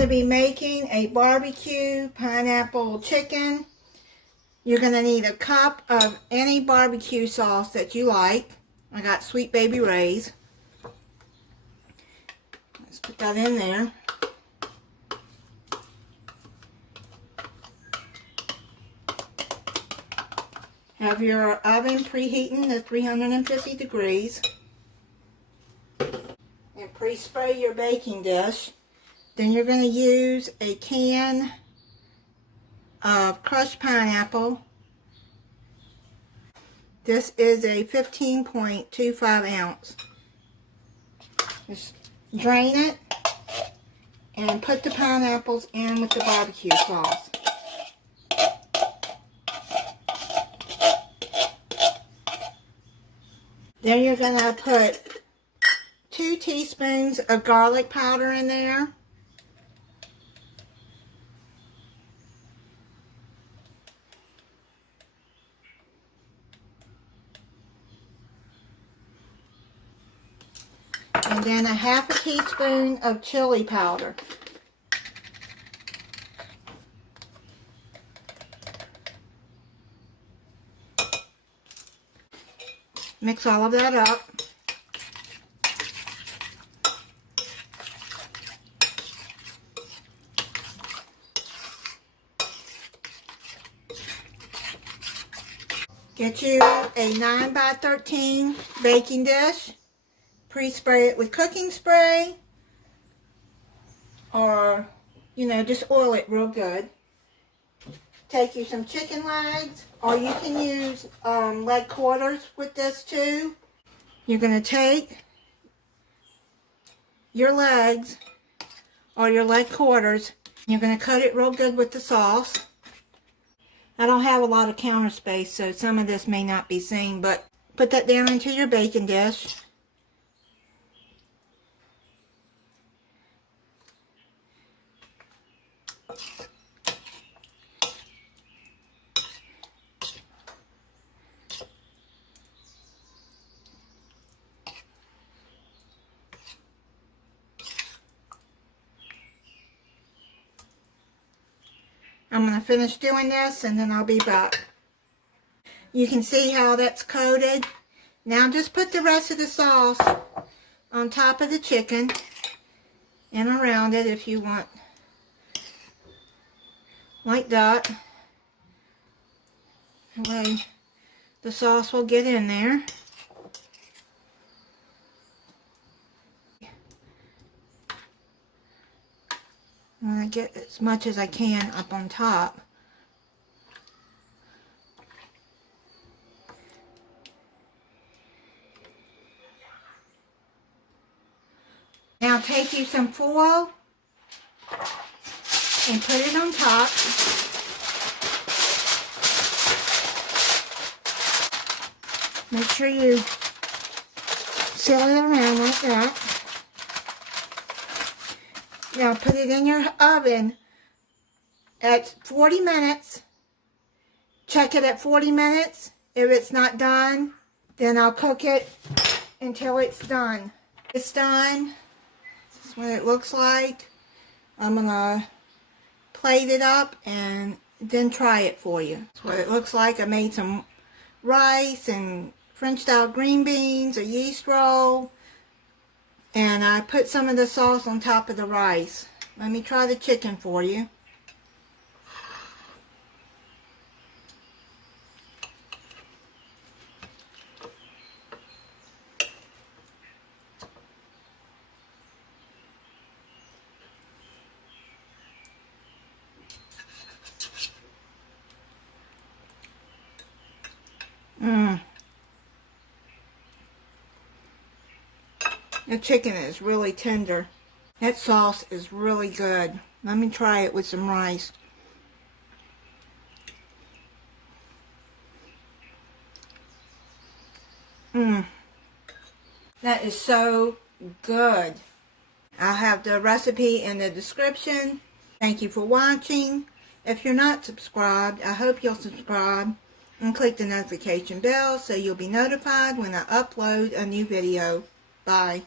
to be making a barbecue pineapple chicken. You're going to need a cup of any barbecue sauce that you like. I got Sweet Baby Ray's. Let's put that in there. Have your oven preheating to 350 degrees. And pre-spray your baking dish. Then you're going to use a can of crushed pineapple. This is a 15.25 ounce. Just drain it and put the pineapples in with the barbecue sauce. Then you're going to put 2 teaspoons of garlic powder in there. And then a half a teaspoon of chili powder. Mix all of that up. Get you a 9x13 baking dish. Pre-spray it with cooking spray, or, just oil it real good. Take you some chicken legs, or you can use leg quarters with this too. You're going to take your legs, or your leg quarters, and you're going to cut it real good with the sauce. I don't have a lot of counter space, so some of this may not be seen, but put that down into your baking dish. I'm going to finish doing this and then I'll be back. You can see how that's coated. Now just put the rest of the sauce on top of the chicken and around it if you want. Like that. That way the sauce will get in there. I'm going to get as much as I can up on top. Now take you some foil and put it on top. Make sure you seal it around like that. Now put it in your oven at 40 minutes. Check it at 40 minutes. If it's not done, then I'll cook it until it's done. It's done. This is what it looks like. I'm going to plate it up and then try it for you. That's what it looks like. I made some rice and French style green beans, a yeast roll. And I put some of the sauce on top of the rice. Let me try the chicken for you. The chicken is really tender. That sauce is really good. Let me try it with some rice. That is so good. I'll have the recipe in the description. Thank you for watching. If you're not subscribed, I hope you'll subscribe and click the notification bell so you'll be notified when I upload a new video. Bye.